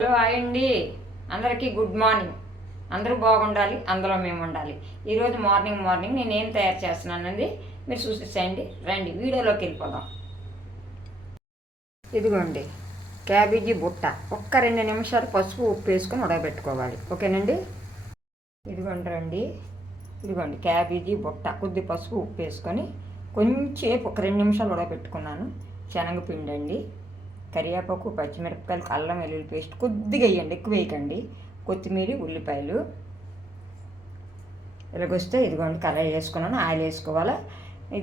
Hello hi అండి. అందరికీ good morning. అందరూ బాగుండాలి అందులో మేము ఉండాలి. ఈరోజు మార్నింగ్ మార్నింగ్ నేను ఏం తయారు చేస్తున్నానండి? మీరు చూసేసేయండి రండి వీడియోలోకి వెళ్ళిపోదాం. ఇదిగోండి క్యాబేజీ బుట్ట. ఒక్క రెండు నిమిషాలు పసుపు ఉప్పు వేసుకొని ఉడకబెట్టుకోవాలి. ఓకేనండి? ఇదిగోండి రండి. ఇదిగోండి క్యాబేజీ బుట్ట. కొద్ది పసుపు ఉప్పు వేసుకొని కొంచెంసేపు ఒక రెండు నిమిషాలు ఉడకబెట్టుకున్నాను. శనగపిండి అండి కరివేపాకు పచ్చిమిరపకాయలు అల్లం వెల్లుల్లి పేస్ట్ కొద్దిగా వేయండి ఎక్కువ వేయకండి. కొత్తిమీర ఉల్లిపాయలు. ఇలాగొస్తే ఇదిగోండి కర్రీ వేసుకున్నాను ఆయిల్ వేసుకోవాలా.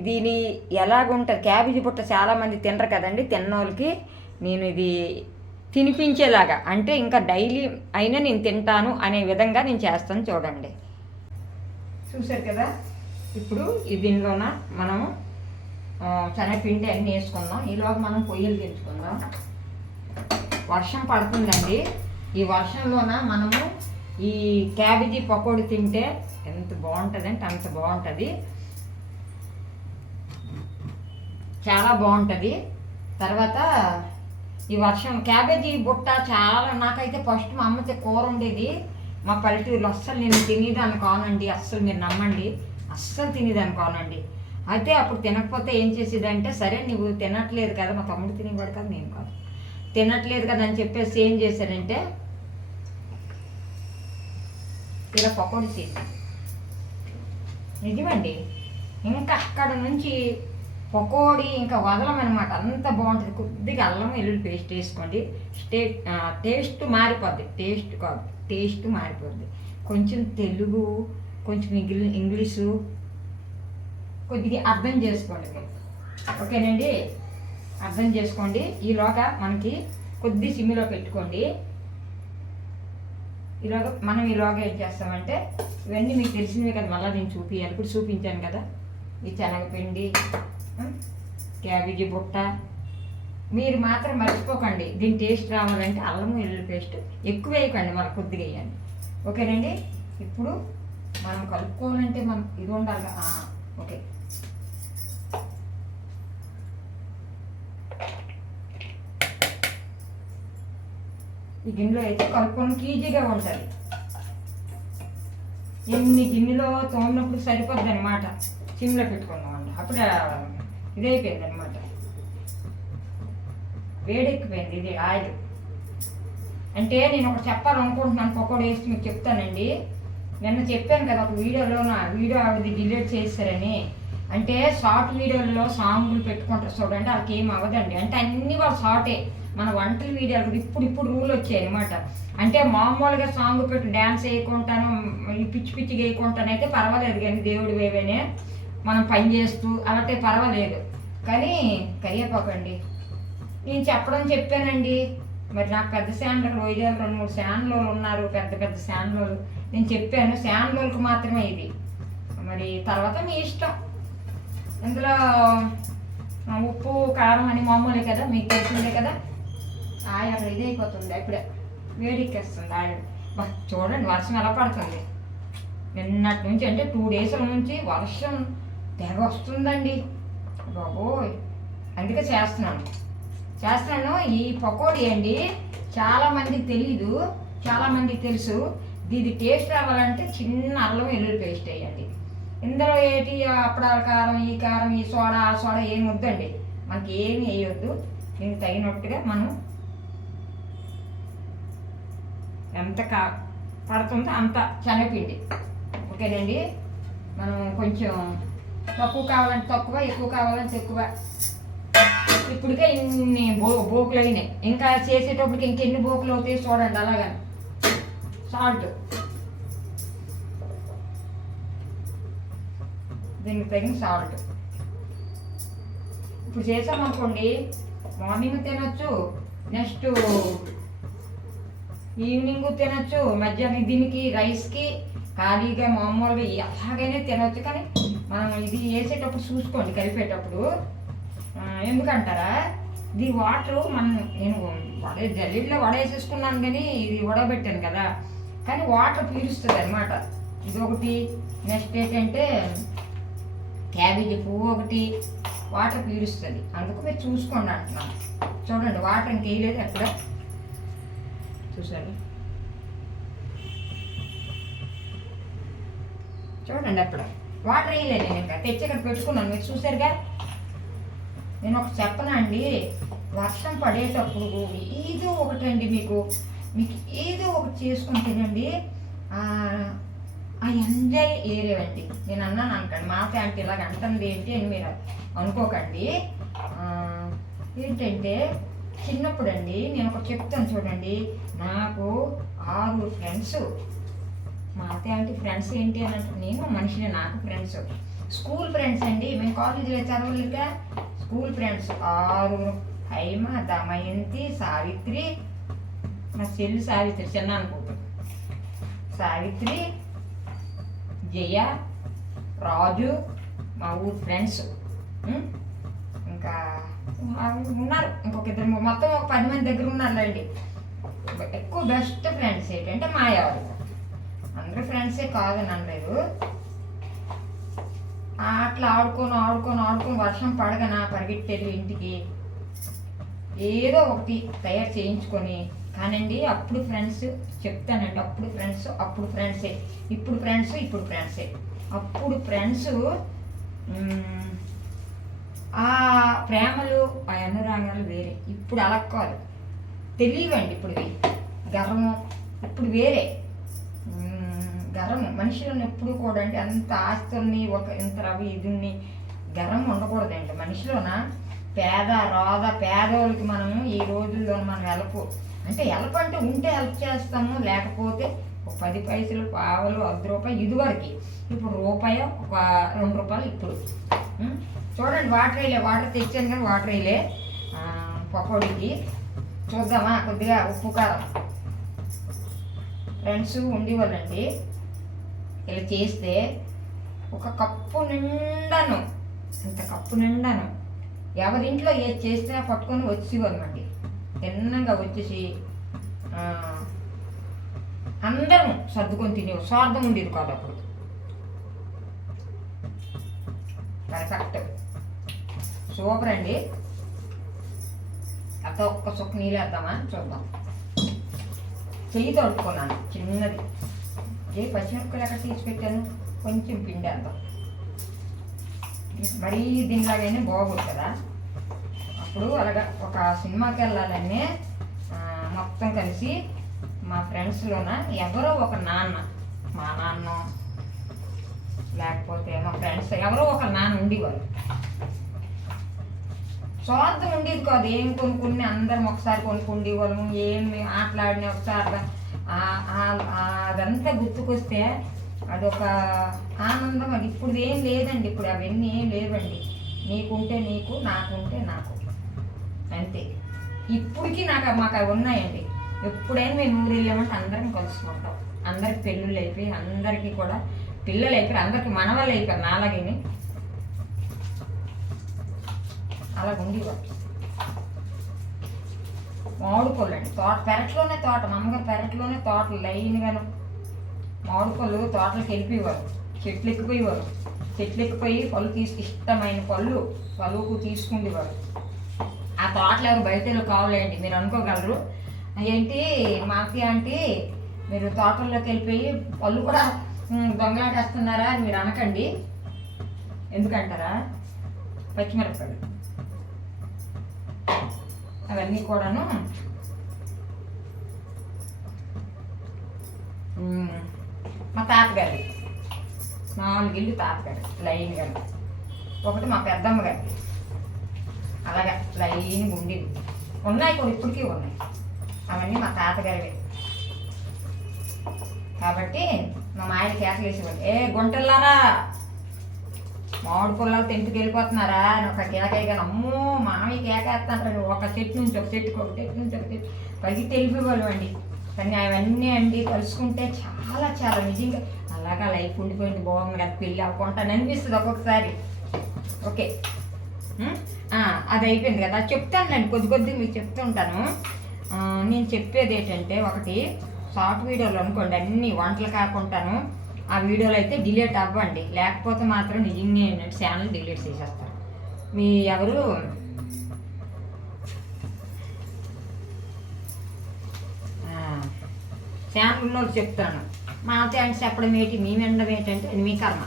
దీని ఎలాగుంటుంది క్యాబేజీ పుట్ట చాలామంది తినరు కదండి తిన్న వాళ్ళకి నేను ఇది తినిపించేలాగా అంటే ఇంకా డైలీ అయినా నేను తింటాను అనే విధంగా నేను చేస్తాను చూడండి. చూసారు కదా? ఇప్పుడు ఈ దీనిలోన మనము శనగపిండి అన్నీ వేసుకుందాం. ఈలోగా మనం పొయ్యిలు తెచ్చుకుందాం వర్షం పడుతుందండి. ఈ వర్షంలోన మనము ఈ క్యాబేజీ పకోడీ తింటే ఎంత బాగుంటుంది అంటే అంత బాగుంటుంది. చాలా బాగుంటుంది. తర్వాత ఈ వర్షం క్యాబేజీ బుట్ట చాలా నాకైతే ఫస్ట్ మా అమ్మతే కూర ఉండేది. మా పల్లెటూరులో అస్సలు నేను తినేదాన్ని కానండి. అస్సలు మీరు నమ్మండి. అస్సలు తినేదాన్ని కానండి. అయితే అప్పుడు తినకపోతే ఏం చేసేదంటే సరే నువ్వు తినట్లేదు కదా మా తమ్ముడు తినేవాడు కదా నేను కాదు. తినట్లేదు కదా అని చెప్పేసి ఏం చేశారంటే ఇలా పకోడీ చేసి నిజమండి. ఇంకా అక్కడ నుంచి పకోడీ ఇంకా వదలమన్నమాట. అంత బాగుంటుంది. కొద్దిగా అల్లం వెల్లుల్లి పేస్ట్ వేసుకోండి. స్టే టేస్ట్ మారిపోద్ది. టేస్ట్ కాదు టేస్ట్ మారిపోద్ది. కొంచెం తెలుగు కొంచెం ఇంగ్లీ ఇంగ్లీషు కొద్దిగా అర్థం చేసుకోండి ఓకేనండి? అర్థం చేసుకోండి. ఈలోగా మనకి కొద్ది సిమ్మిలో పెట్టుకోండి. ఈలోగా మనం ఈలోగా ఏం చేస్తామంటే ఇవన్నీ మీకు తెలిసినవి కదా మళ్ళీ నేను చూపించాలి ఇప్పుడు చూపించాను కదా. ఈ శనగపిండి క్యాబేజీ బుట్ట. మీరు మాత్రం మర్చిపోకండి. దీని టేస్ట్ రావాలంటే అల్లం వెల్లుల్లి పేస్ట్ ఎక్కువ వేయకండి మళ్ళీ కొద్దిగా వేయండి. ఓకేనండి? ఇప్పుడు మనం కలుపుకోవాలంటే మనం ఇది ఉండాలి ఓకే. ఈ గిన్నెలో అయితే కలుపుకోవడానికి ఈజీగా ఉంటుంది ఎన్ని గిన్నెలో తోమినప్పుడు సరిపోద్ది అనమాట సిమ్లో పెట్టుకుందామండి అప్పుడు ఇదైపోయింది అనమాట వేడెక్కిపోయింది ఇది ఆయిల్. అంటే నేను ఒకటి చెప్పాలనుకుంటున్నాను పకోడీ వేసి మీకు చెప్తానండి. నిన్న చెప్పాను కదా ఒక వీడియోలో నా వీడియో ఆవిడది డిలీట్ చేస్తారని అంటే షార్ట్ వీడియోల్లో సాంగులు పెట్టుకుంటారు చూడండి వాళ్ళకి ఏం అవ్వదండి. అంటే అన్ని వాళ్ళు షార్టే. మన వంటల వీడియోలు కూడా ఇప్పుడు ఇప్పుడు రూల్ వచ్చాయి అనమాట అంటే మామూలుగా సాంగ్ పెట్టి డ్యాన్స్ వేయకుంటాను పిచ్చి పిచ్చి పిచ్చిగా వేయకుంటాను అయితే పర్వాలేదు కానీ దేవుడు వేవేనే మనం పని చేస్తూ అలాంటి పర్వాలేదు. కానీ కరివేపాకండి. నేను చెప్పడం చెప్పానండి. మరి నాకు పెద్ద శాండ్లు రోజులు రెండు మూడు శాండ్లు ఉన్నారు పెద్ద పెద్ద శాండ్లు నేను చెప్పాను శాండ్లకు మాత్రమే ఇది. మరి తర్వాత మీ ఇష్టం. ఇందులో ఉప్పు కారం అని మామూలే కదా మీకు తెలిసిందే కదా. ఆయ అక్కడ ఇది అయిపోతుంది అప్పుడే వేడెక్కేస్తుంది ఆయ. చూడండి వర్షం ఎలా పడుతుంది. నిన్నటి నుంచి అంటే టూ డేస్ నుంచి వర్షం తెగ వస్తుందండి. బాబోయ్. అందుకే చేస్తున్నాను. చేస్తున్నాను. ఈ పకోడీ అండి చాలామంది తెలీదు తెలియదు తెలుసు. దీని టేస్ట్ రావాలంటే చిన్న అల్లం వెల్లుల్లి పేస్ట్ వేయండి. ఇందులో ఏంటి అప్పడాల కారం ఈ కారం ఈ సోడా ఆ సోడా ఏమి వద్దండి. మనకి ఏమి వేయొద్దు. దీనికి తగినట్టుగా మనం ఎంత కా పడుతుందో అంత శనగపిండి ఓకేనండి? మనం కొంచెం తక్కువ కావాలంటే తక్కువ ఎక్కువ కావాలంటే ఎక్కువ. ఇప్పటికే ఇన్ని బో బోకులు అయినాయి. ఇంకా చేసేటప్పటికి ఇంకెన్ని బోకులు అవుతాయి చూడండి అలాగా సాల్ట్. దీనికి తగిన సాల్ట్. ఇప్పుడు చేసామనుకోండి మార్నింగ్ తినొచ్చు నెక్స్ట్ ఈవినింగ్ తినొచ్చు మధ్యాహ్నం దీనికి రైస్కి ఖాళీగా మామూలుగా ఎలాగైనా తినొచ్చు కానీ మనం ఇది వేసేటప్పుడు చూసుకోండి కలిపేటప్పుడు. ఎందుకంటారా? ఇది వాటర్ మనం నేను వడే జల్లీలో వడేసేసుకున్నాను కానీ ఇది వడబెట్టాను కదా. కానీ వాటర్ పీలుస్తుంది అనమాట ఇది ఒకటి నెక్స్ట్ ఏంటంటే క్యాబేజీ పువ్వు ఒకటి. వాటర్ పీలుస్తుంది. అందుకు మీరు చూసుకోండి అంటున్నాను. చూడండి వాటర్ ఇంకేయలేదు అక్కడ. చూసారు చూడండి అప్పుడు వాటర్ వేయలేదు నేను ఇంకా తెచ్చి ఇక్కడ పెట్టుకున్నాను. మీరు చూసారుగా? నేను ఒక చెప్పనా అండి? వర్షం పడేటప్పుడు ఏదో ఒకటండి మీకు. మీకు ఏదో ఒకటి చేసుకుంటేనండి తినండి. ఆ ఎంజాయ్ ఏరియా అండి. నేను అన్నాను అనుకోండి మా ఫ్యాంటీ ఇలాగ అంటుంది ఏంటి అని మీరు అనుకోకండి. ఏంటంటే చిన్నప్పుడు అండి నేను ఒక చెప్తాను చూడండి. నాకు ఆరు ఫ్రెండ్స్. మా అత్తయ్య అంటే ఫ్రెండ్స్ ఏంటి అని అంటే నేను మనిషిని నాకు ఫ్రెండ్స్. స్కూల్ ఫ్రెండ్స్ అండి మేము కాలేజీలో చదవలేక స్కూల్ ఫ్రెండ్స్ ఆరు హైమ దమయంతి సావిత్రి మా చెల్లి సావిత్రి చిన్న అనుకుంటాం సావిత్రి జయ రాజు మా ఊరు ఫ్రెండ్స్. ఇంకా ఉన్నారు. ఇంకొక ఇద్దరు మొత్తం ఒక పది మంది దగ్గర ఉన్నారులేండి ఎక్కువ బెస్ట్ ఫ్రెండ్స్ ఏంటంటే మాయావారు అందరూ ఫ్రెండ్సే కాదని అనలేదు అట్లా ఆడుకొని ఆడుకొని ఆడుకొని వర్షం పడగనా పరిగెట్టేది ఇంటికి. ఏదో ఒకటి తయారు చేయించుకొని. కానండి అప్పుడు ఫ్రెండ్స్ చెప్తానండి. అప్పుడు ఫ్రెండ్స్ అప్పుడు ఫ్రెండ్సే ఇప్పుడు ఫ్రెండ్స్ ఇప్పుడు ఫ్రెండ్సే అప్పుడు ఫ్రెండ్స్ ఆ ప్రేమలు ఆ అనురాగాలు వేరే. ఇప్పుడు అలా కాదు. తెలియవండి ఇప్పుడు ఇవి గర్వం ఇప్పుడు వేరే. గర్వం మనుషులను ఎప్పుడు కూడా అంటే అంత ఆస్తుల్ని ఒక ఇంత రవి ఇదిని గర్వం ఉండకూడదండి. మనిషిలోన? పేద రోద పేదోళ్ళకి మనము ఈ రోజుల్లో మనం హెల్ప్ అంటే హెల్ప్ అంటే ఉంటే హెల్ప్ చేస్తాము లేకపోతే ఒక పది పైసలు పావలు అర్ధ రూపాయి ఇదివరకు. ఇప్పుడు రూపాయి ఒక రెండు రూపాయలు ఇప్పుడు. చూడండి వాటర్ వేయలే వాటర్ తెచ్చాను కానీ వాటర్ వేయలే పకోడీకి. చూద్దామా? కొద్దిగా ఉప్పు కారం. ఫ్రెండ్స్ ఉండేవాళ్ళండి. ఇలా చేస్తే ఒక కప్పు నిండాను. ఇంత కప్పు నిండాను. ఎవరింట్లో ఏది చేసినా పట్టుకొని వచ్చేవాళ్ళమండి. తిన్నంగా వచ్చేసి అందరం సర్దుకొని తినేవారు స్వార్థం ఉండేది కాదు అప్పుడు. పర్ఫెక్ట్ సూపర్ అండి. అత్త ఒక్క సుక్క నీళ్ళు వేద్దామా? చూద్దాం. చెయ్యి తడుపుకున్నాను చిన్నది. ఏ పచ్చిమిరపకాయలు ఎక్కడ తీసి కొంచెం పిండి వేద్దాం. మరీ దీనిలాగానే బాగోదు కదా? అప్పుడు అలాగా ఒక సినిమాకి వెళ్ళాలని మొత్తం కలిసి మా ఫ్రెండ్స్లోన ఎవరో ఒక నాన్న మా నాన్న లేకపోతే మా ఫ్రెండ్స్ ఎవరో ఒక నాన్న ఉండేవారు. స్వార్థం ఉండేది కాదు. ఏం కొనుక్కుని అందరం ఒకసారి కొనుక్కుండేవాళ్ళము. ఏమి ఏం ఆటలాడిన ఒకసారి అదంతా గుర్తుకొస్తే అదొక ఆనందం అది. ఇప్పుడు ఏం లేదండి. ఇప్పుడు అవన్నీ ఏం లేవండి. నీకుంటే నీకు నాకుంటే నాకు. అంతే. ఇప్పటికీ నాకు మాకు అవి ఉన్నాయండి. ఎప్పుడైనా మేము ఊరు వెళ్ళామంటే అందరం కలుసుకుంటాం అందరికి పెళ్ళిళ్ళు అయిపోయి అందరికీ కూడా పిల్లలు అయిపోయి అందరికి మనవాళ్ళు అయిపోయారు నాలాగని అలా ఉండేవారు మామిడి పళ్ళు తోట పెరట్లోనే తోట మా అమ్మగారు పెరట్లోనే తోటలు లైన్గాను. మామిడి పళ్ళు తోటలకు వెళ్ళిపోయేవారు చెట్లు ఎక్కిపోయేవారు. చెట్లు ఎక్కిపోయి పళ్ళు తీసుకు ఇష్టమైన పళ్ళు పలువుకు తీసుకుండేవారు. ఆ తోటలు ఎవరు బయట కావాలండి మీరు అనుకోగలరు. ఏంటి మాకి అంటే మీరు తోటల్లోకి వెళ్ళిపోయి పళ్ళు కూడా దొంగలాటేస్తున్నారా అని మీరు అనకండి. ఎందుకంటారా? పచ్చిమిరపకాయలు. అవన్నీ కూడాను. మా తాతగారి. నాలుగిల్లు తాతగారి లైన్ గారి ఒకటి మా పెద్దమ్మ గారి అలాగా లైన్ గుండి. ఉన్నాయి కొన్ని ఇప్పటికీ ఉన్నాయి. అవన్నీ మా తాతగారివే. కాబట్టి మా ఆయన కేకలు వేసేవాడు ఏ గుంటల్లారా మామిడి పుల్లలు తెంపుకు వెళ్ళిపోతున్నారా అని ఒక కేకయ్య కానీ అమ్మో కేక కేకేస్తాంటారు ఒక చెట్టు నుంచి ఒక చెట్టుకి ఒక చెట్టు నుంచి ఒక చెట్టు పరిగెత్తి తెలిపేవాళ్ళు అండి. కానీ అవన్నీ అండి కలుసుకుంటే చాలా చాలా నిజంగా అలాగా లైఫ్ ఉండిపోయింది. బాగుంది కదా పెళ్ళి అవ్వకుంటాను అనిపిస్తుంది ఒక్కొక్కసారి. ఓకే. అది అయిపోయింది కదా. చెప్తాను నేను కొద్ది కొద్ది మీకు చెప్తుంటాను నేను చెప్పేది ఏంటంటే ఒకటి షార్ట్ వీడియోలు అనుకోండి అన్ని వంటలు కాకుండాను ఆ వీడియోలు అయితే డిలీట్ అవ్వండి. లేకపోతే మాత్రం నిజంగా ఏంటంటే ఛానల్ డిలీట్ చేసేస్తారు. మీ ఎవరు? ఛానల్ ఉన్నోళ్ళు చెప్తాను. మా ఛానల్ చెప్పడం ఏంటి? మీ వినడం ఏంటంటే అది మీ కర్మ.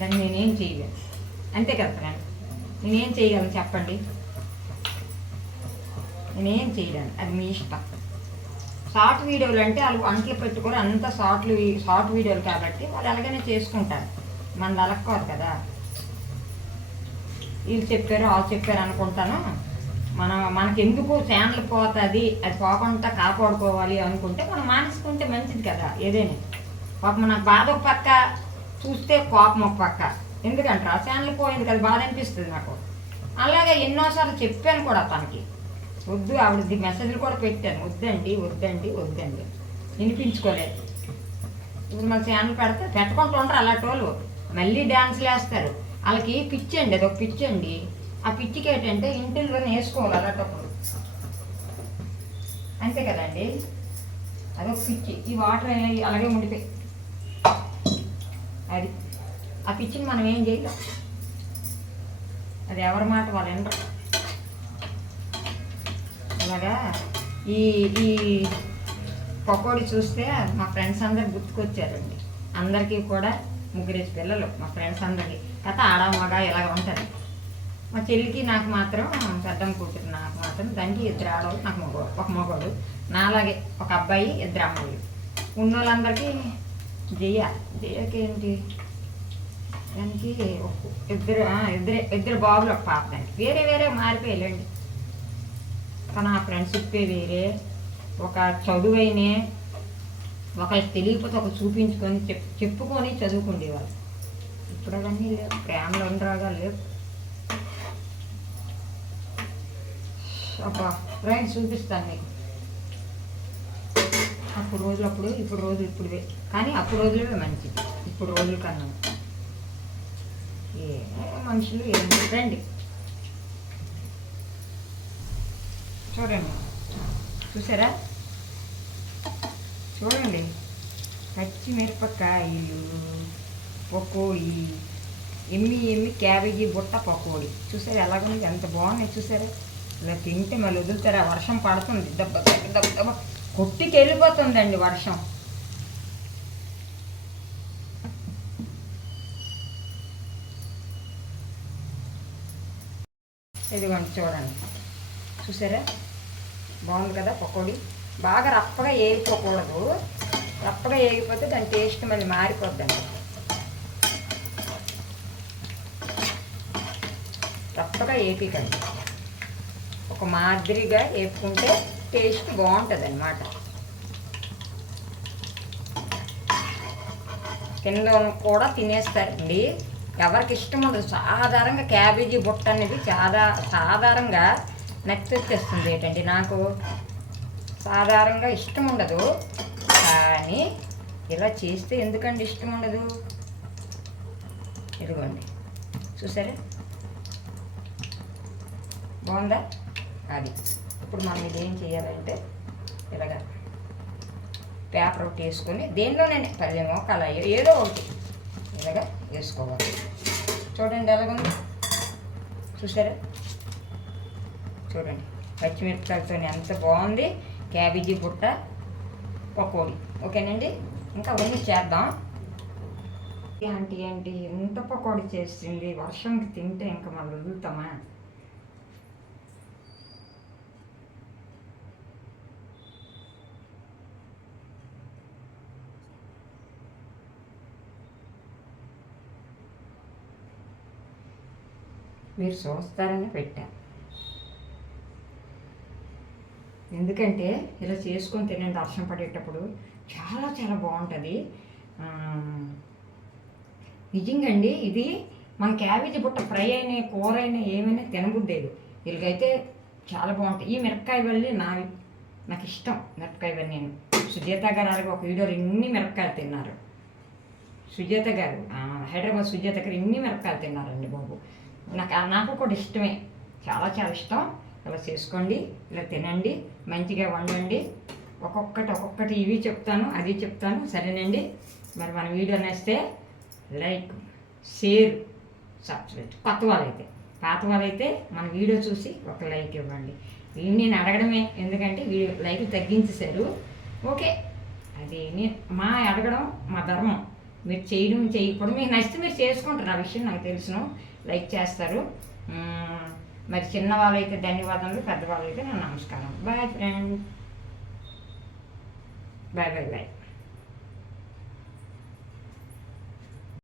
దాన్ని నేనేం చేయలేను. అంతే కదా ఫ్రెండ్? నేనేం చేయగలను చెప్పండి? నేనేం చేయలేను. అది మీ ఇష్టం. షార్ట్ వీడియోలు అంటే వాళ్ళు వంటలు పెట్టుకొని అంత షార్ట్లు షార్ట్ వీడియోలు కాబట్టి వాళ్ళు ఎలాగైనా చేసుకుంటారు. మన అలక్కోదు కదా. వీళ్ళు చెప్పారు వాళ్ళు చెప్పారు అనుకుంటాను. మనం మనకి ఎందుకు ఛానల్ పోతుంది అది పోకుండా కాపాడుకోవాలి అనుకుంటే మనం మానేసుకుంటే మంచిది కదా ఏదైనా. పాపం నాకు బాధ ఒక పక్క చూస్తే కోపం ఒక పక్క. ఎందుకంటే ఆ ఛానల్ పోయింది కదా బాధ అనిపిస్తుంది నాకు. అలాగే ఎన్నోసార్లు చెప్పాను కూడా తనకి. వద్దు ఆవిడది మెసేజ్లు కూడా పెట్టాను. వద్దండి వద్దండి వద్దండి. వినిపించుకోలేదు. ఇప్పుడు మన ఛానల్ పెడితే పెట్టుకుంటూ ఉంటారు అలాంటి వాళ్ళు. మళ్ళీ డ్యాన్స్లు వేస్తారు వాళ్ళకి పిచ్చి అండి అదొక పిచ్చి అండి. ఆ పిచ్చికి ఏంటంటే ఇంటిలో వేసుకోవాలి అలాంటప్పుడు. అంతే కదండి? అదొక పిచ్చి ఈ వాటర్ అలాగే ఉండిపోయి. అది. ఆ పిచ్చిని మనం ఏం చేయలేం. అది ఎవరి మాట వాళ్ళు వినరు. అలాగా? ఈ ఈ పకోడీ చూస్తే మా ఫ్రెండ్స్ అందరు గుర్తుకొచ్చారండి. అందరికీ కూడా ముగ్గురేసి పిల్లలు మా ఫ్రెండ్స్ అందరికీ. కథ ఆడ మగ ఇలాగ ఉంటుంది. మా చెల్లికి నాకు మాత్రం పెద్దమ్మ కూతురు నాకు మాత్రం దానికి ఇద్దరు ఆడవాళ్ళు నాకు మగవాడు ఒక మగవాడు. నాలాగే ఒక అబ్బాయి ఇద్దరు అమ్మాయిలు. ఉన్నోళ్ళందరికీ జయ. జయకి ఏంటి? దానికి ఒక- ఇద్దరు ఇద్దరే ఇద్దరు బాబులు ఒక పాప దానికి. వేరే వేరే మారిపోయాలండి. కానీ ఆ ఫ్రెండ్షిప్పే వేరే. ఒక చదువైనే ఒకరికి తెలియకపోతే ఒక చూపించుకొని చెప్ చెప్పుకొని చదువుకుండేవాళ్ళు. ఇప్పుడు అవన్నీ లేవు ప్రేమలు అనురాగాలు లేవు. అబ్బా రైట్ చూపిస్తాను మీకు అప్పుడు రోజులు అప్పుడు ఇప్పుడు రోజులు ఇప్పుడువే. కానీ అప్పుడు రోజులే మంచిది ఇప్పుడు రోజుల కన్నా. ఏ మనుషులు ఏం రండి. చూడండి. చూసారా? చూడండి. పచ్చిమిరపకాయలు పకోడీ ఎమ్మి ఎమ్మి క్యాబేజీ బుట్ట పకోడీ. చూసారా ఎలాగుంది ఎంత బాగున్నాయి చూసారా? ఇలా తింటే మళ్ళీ వదులుతారా. వర్షం పడుతుంది. దెబ్బ దెబ్బ దెబ్బ దెబ్బ. కొట్టికి వెళ్ళిపోతుందండి వర్షం. ఇదిగోండి చూడండి. చూసారా? బాగుంది కదా పకోడీ. బాగా రప్పగా వేగిపోకూడదు రప్పగా వేగిపోతే దాని టేస్ట్ మళ్ళీ మారిపోద్దండి. రప్పగా వేపికండి ఒక మాదిరిగా వేపుకుంటే టేస్ట్ బాగుంటుంది అనమాట కింద కూడా తినేస్తారండి. ఎవరికి ఇష్టం ఉండదు. సాధారణంగా క్యాబేజీ బుట్ట అనేది చాలా సాధారణంగా నచ్చేస్తుంది ఏంటండి నాకు సాధారణంగా ఇష్టం ఉండదు. కానీ ఇలా చేస్తే ఎందుకండి ఇష్టం ఉండదు? ఇదిగోండి. చూసారా? బాగుందా? అది. ఇప్పుడు మనం ఇదేం చేయాలంటే ఇలాగా పేపర్ ఒకటి వేసుకొని దేనిలోనే పల్లెమో కళాయో ఏదో ఒకటి ఇలాగ వేసుకోవాలి. చూడండి ఎలాగుంది? చూసారా? చూడండి. పచ్చిమిరపకాయలతో ఎంత బాగుంది. క్యాబేజీ బుట్ట పకోడీ. ఓకేనండి? ఇంకా అవన్నీ చేద్దాం. ఆంటీ ఆంటీ ఎంత పకోడీ చేసింది. వర్షంకి తింటే ఇంకా మనం వదులుతామా? మీరు చూస్తారని పెట్టాను ఎందుకంటే ఇలా చేసుకొని తినండి వర్షం పడేటప్పుడు చాలా చాలా బాగుంటుంది. నిజంగా అండి ఇది మన క్యాబేజీ బుట్ట ఫ్రై అయినా కూర అయినా ఏమైనా తినబుద్దేది వీళ్ళకైతే చాలా బాగుంటాయి. ఈ మిరపకాయ వల్లి నా నాకు ఇష్టం మిరపకాయ వల్లి నేను. సుజాత గారు అలాగే ఒక వీడియోలో ఇన్ని మిరపకాయలు తిన్నారు. సుజాత గారు హైదరాబాద్ సుజాత గారు ఇన్ని మిరపకాయలు తిన్నారండి బాబు. నాకు నాకు కూడా ఇష్టమే. చాలా చాలా ఇష్టం. అలా చేసుకోండి ఇలా తినండి మంచిగా వండండి. ఒక్కొక్కటి ఒక్కొక్కటి ఇవి చెప్తాను అది చెప్తాను సరేనండి? మరి మన వీడియో నచ్చితే లైక్ షేర్ సబ్స్క్రైబ్. కొత్త వాళ్ళైతే పాత వాళ్ళైతే మన వీడియో చూసి ఒక లైక్ ఇవ్వండి. ఇది నేను అడగడమే ఎందుకంటే వీడియో లైక్ తగ్గించేశారు. ఓకే అది మా అడగడం మా ధర్మం. మీరు చేయడం చేయకపోవడం మీకు నచ్చితే మీరు చేసుకుంటారు. ఆ విషయం నాకు తెలుసును లైక్ చేస్తారు. మరి చిన్న వాళ్ళైతే ధన్యవాదాలు పెద్దవాళ్ళైతే నా నమస్కారం. Bye friend bye bye bye